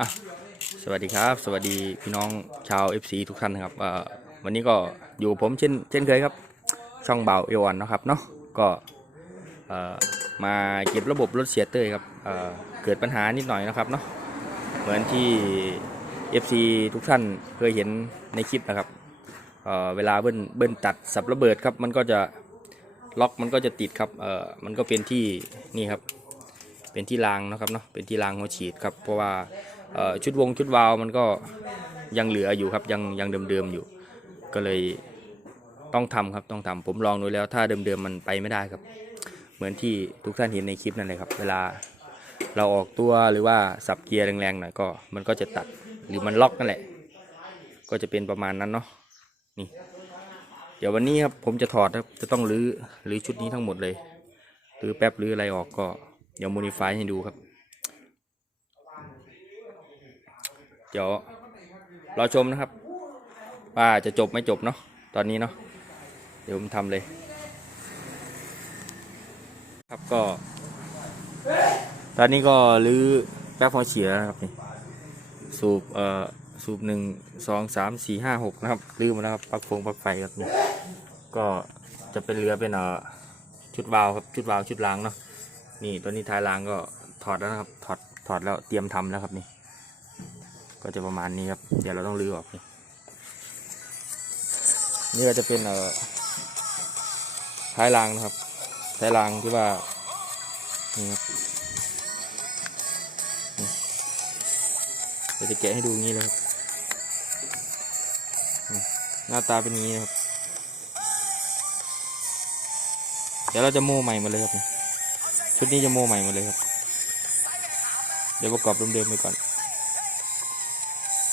อะสวัสดีครับ สวัสดีพี่น้องชาว FC ทุกท่านนะครับวันนี้ก็อยู่ผมเช่นเช่นเคยครับ ช่องเบาเอวันนะครับเนาะก็มาเก็บระบบรถเสียเตยครับเเกิดปัญหานิดหน่อยนะครับเนาะเหมือนที่ FC ทุกท่านเคยเห็นในคลิปนะครับเเวลาเบิ้ลเบิ้ลตัดสับระเบิดครับมันก็จะ ล็อกมันก็จะติดครับเอ่อมันก็เป็นที่นี่ครับเป็นที่รางนะครับเนาะเป็นที่รางหัวฉีดครับเพราะว่าชุดวงชุดวาล์วมันก็ยังเหลืออยู่ครับยังยังเดิมๆอยู่ ก็เลยต้องทำครับต้องทำผมลองดูแล้วถ้าเดิมๆมันไปไม่ได้ครับ เหมือนที่ทุกท่านเห็นในคลิปนั่นเลยครับ เวลาเราออกตัวหรือว่าสับเกียร์แรงๆหน่อยก็มันก็จะตัดหรือมันล็อกนั่นแหละ ก็จะเป็นประมาณนั้นเนาะนี่ ดี๋ยววันนี้ครับผมจะถอดครับจะต้องรื้อรื้อชุดนี้ทั้งหมดเลยรื้อแป๊บรื้ออะไรออกก็เดี๋ยวโมดิฟายให้ดูครับ เดี๋ยวรอชมนะครับ ว่าจะจบไม่จบเนาะตอนนี้เนาะเดี๋ยวผมทำเลย ครับก็ ตอนนี้ก็รื้อแป๊บพอเฉียนะครับนี่สูบเอ่อสูบหนึ่งสองสามสี่ห้าหกนะครับรื้อมาแล้วครับปลั๊กฟงปลั๊กไฟครับนี่ ก็จะเป็นเรือเป็นเอ่อชุดวาล์วครับชุดวาล์วชุดล้างเนาะนี่ตัวนี้ท้ายรางก็ถอดแล้วนะครับถอดถอดแล้วเตรียมทำแล้วครับนี่ ก็จะประมาณนี้ครับ เดี๋ยวเราต้องรื้อออกนี่นี่ก็จะเป็นเอ่อท้ายรางนะครับท้ายรางที่ว่านี่ครับเดี๋ยวจะแกะให้ดูงี้เลยครับหน้าตาเป็นงนี้นะครับ ดี๋ยวเราจะโม่ใหม่มาเลยครับนี่ชุดนี้จะโม่ใหม่มดเลยครับ เดี๋ยวประกอบเดิมๆไปก่อน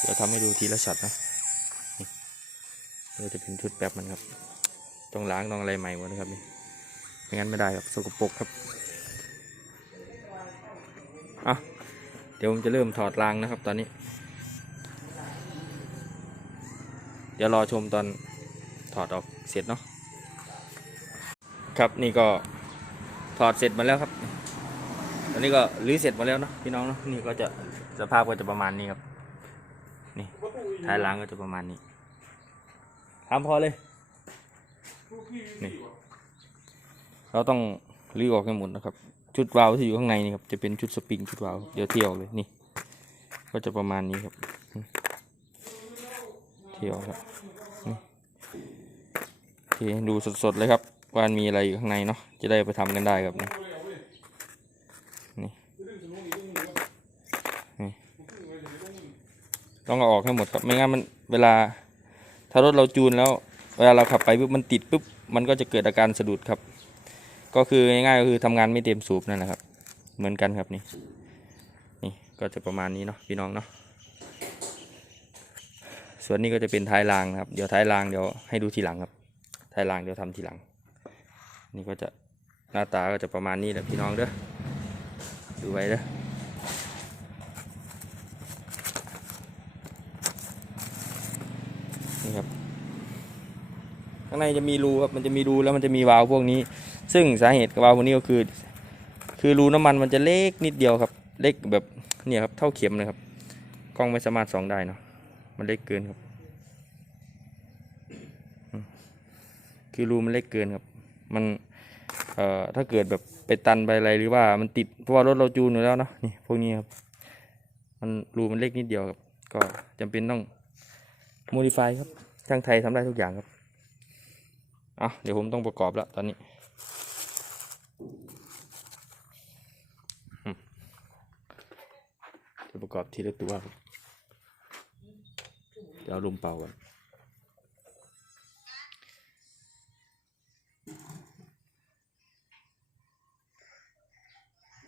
เดี๋ยวทำให้ดูทีละช็อตนะนี่จะเป็นชุดแบบมันครับ ต้องล้างต้องอะไรใหม่หมดนะครับนี่ ไม่งั้นไม่ได้ครับ สกปรกครับอะเดี๋ยวผมจะเริ่มถอดรางนะครับ ตอนนี้ เดี๋ยวรอชมตอนถอดออกเสร็จเนาะ ครับนี่ก็ถอดเสร็จมาแล้วครับตอนนี้ก็รื้อเสร็จมาแล้วเนาะพี่น้องเนาะนี่ก็จะสภาพก็จะประมาณนี้ครับ นี่ท้ายล้างก็จะประมาณนี้ทำพอเลยนี่เราต้องรื้อออกให้หมดนะครับ ชุดวาล์วที่อยู่ข้างในนี่ครับจะเป็นชุดสปริงชุดวาล์วเดี๋ยวเที่ยวเลยนี่ ก็จะประมาณนี้ครับเที่ยวครับนี่โอเคดูสดๆเลยครับ ว่ามีอะไรอยู่ข้างในเนาะจะได้ไปทำกันได้ครับนี่นี่นี่ต้องเอาออกให้หมดครับไม่งั้นมันเวลาถ้ารถเราจูนแล้ว เวลาเราขับไปปุ๊บมันติดปุ๊บมันก็จะเกิดอาการสะดุดครับ ก็คือง่ายๆก็คือทำงานไม่เต็มสูบนั่นแหละครับ เหมือนกันครับนี่นี่ก็จะประมาณนี้เนาะพี่น้องเนาะส่วนนี้ก็จะเป็นท้ายรางครับ เดี๋ยวท้ายรางเดี๋ยวให้ดูทีหลังครับท้ายรางเดี๋ยวทำทีหลัง นี่ก็จะหน้าตาก็จะประมาณนี้แหละพี่น้องเด้อดูไว้เด้อนี่ครับข้างในจะมีรูครับมันจะมีรูแล้วมันจะมีวาล์วพวกนี้ ซึ่งสาเหตุวาล์วพวกนี้ก็คือ คือรูน้ำมันมันจะเล็กนิดเดียวครับ เล็กแบบเนี่ยครับเท่าเข็มเลยครับกล้องไม่สามารถส่องได้เนาะมันเล็กเกินครับ คือรูมันเล็กเกินครับ มันเอ่อถ้าเกิดแบบไปตันไปอะไรหรือว่ามันติดเพราะว่ารถเราจูนอยู่แล้วเนาะนี่พวกนี้ครับ มันรูมันเล็กนิดเดียวครับ ก็จำเป็นต้องโมดิฟายครับช่างไทยทำได้ทุกอย่างครับอะเดี๋ยวผมต้องประกอบแล้วตอนนี้จะประกอบทีละตัวครับเดี๋ยวเอาลมเป่าก่อน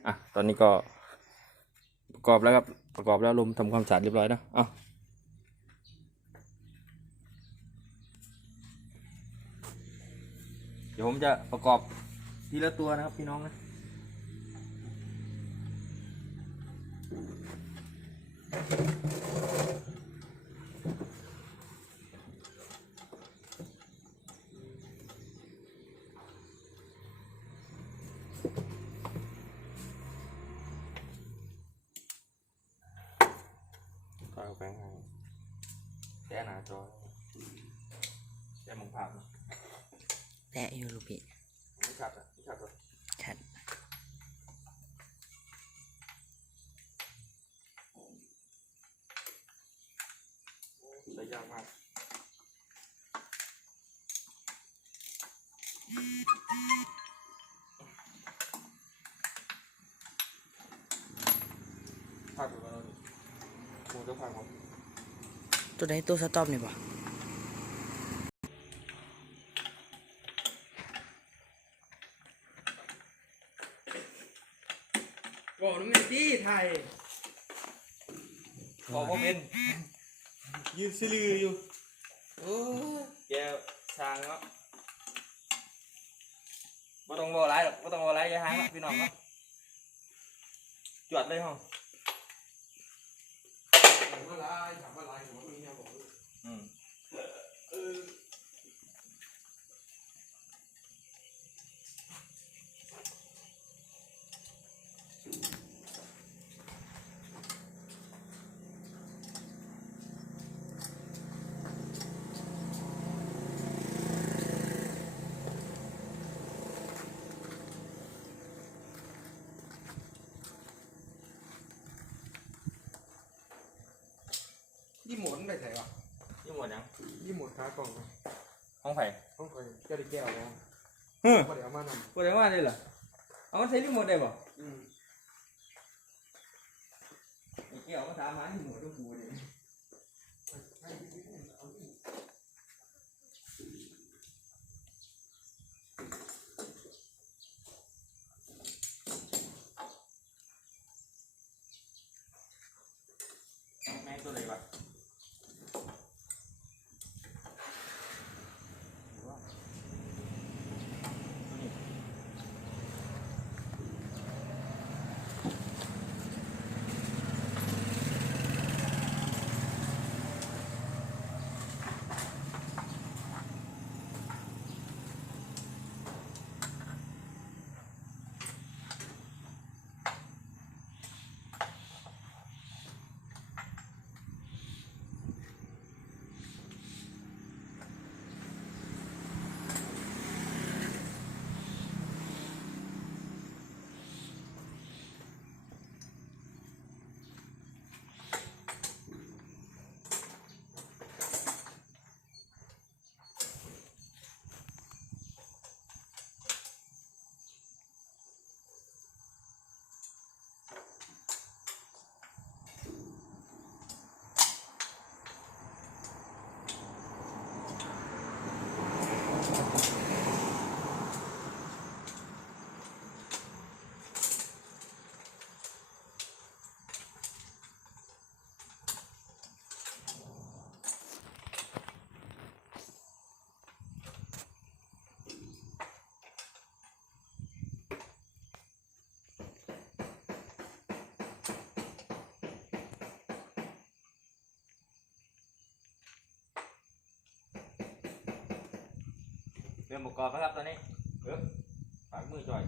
อะตอนนี้ก็ประกอบแล้วครับประกอบแล้วลมทำความสะอาดเรียบร้อยนะอะเดี๋ยวผมจะประกอบทีละตัวนะครับพี่น้องนะ แตะอยู่ลูกพี่ไม่ขัดอะไม่ขัดหรอชัดใช้ยากมากพักอยู่แล้วนี่กูจะพักผมตัวไหนตัวสต็อปนี่ป บอกน้ำมันที่ไทยออกมาเป็นยืนซิลืออยู่โอ้แกช้างเนาะไม่ต้องบอกไรหรอกไม่ต้องบอกไรอย่าหางเนาะพี่น้องเนาะจวดเลยห้องถามว่าลายถามว่าลายผมว่ามีเนี่ยบอก อืม ยี่ หมุนไปไหนวะยี่หมดยังยี่หมุนขากล่องนะห้องไผ่ต้องคอยแก้วได้แก้วแล้วเฮ้ยก็เดี๋ยวเอามานกูได้ว่าได้เหรอเอามันใช้รีโมทได้ป่ เรื่องประกอบนะครับตอนนี้เออฝากมือจ่อย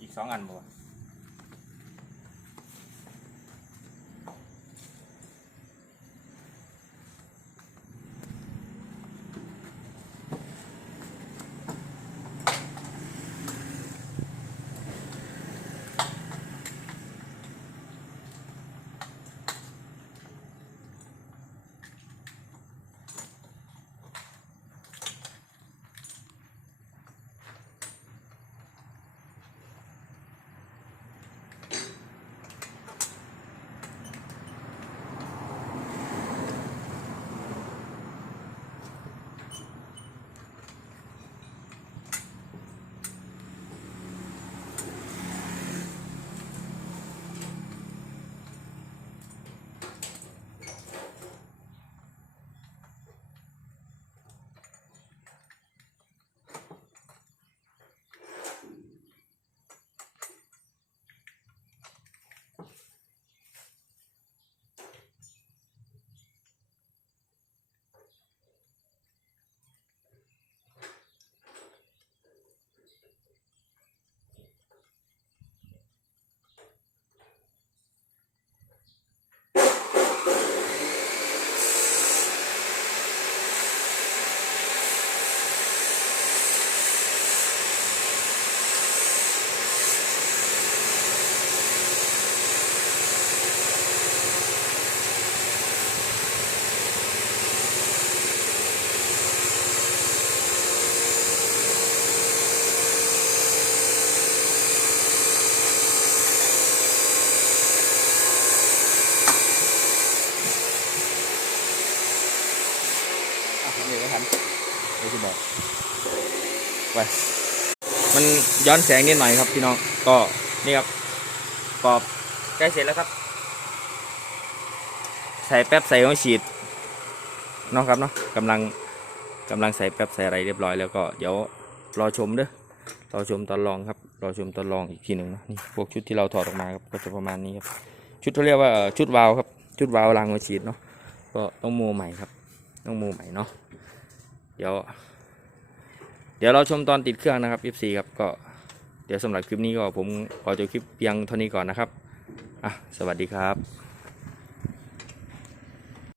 อีก สองอันบ่ วะดี๋ยวไม่ทันเดี๋ยวจะบอกไปมันย้อนแสงนิดหน่อยครับพี่น้องก็นี่ครับกรอบใกล้เสร็จแล้วครับ ใส่แป๊บใส่หัวฉีดเนาะครับเนาะกำลังกำลังใส่แป๊บใส่อะไรเรียบร้อยแล้วก็เดี๋ยวรอชมเด้อรอชมตอนลองครับรอชมตอนลองอีกทีหนึ่งนะนี่พวกชุดที่เราถอดออกมาครับก็จะประมาณนี้ครับชุดเขาเรียกว่าชุดวาล์วครับชุดวาล์วรางหัวฉีดเนาะก็ต้องโมใหม่ครับ ต้องมูใหม่เนาะเดี๋ยว เดี๋ยวเราชมตอนติดเครื่องนะครับ F4 ครับก็เดี๋ยวสำหรับคลิปนี้ก็ผมขอจบคลิปเพียงเท่านี้ก่อนนะครับอะสวัสดีครับ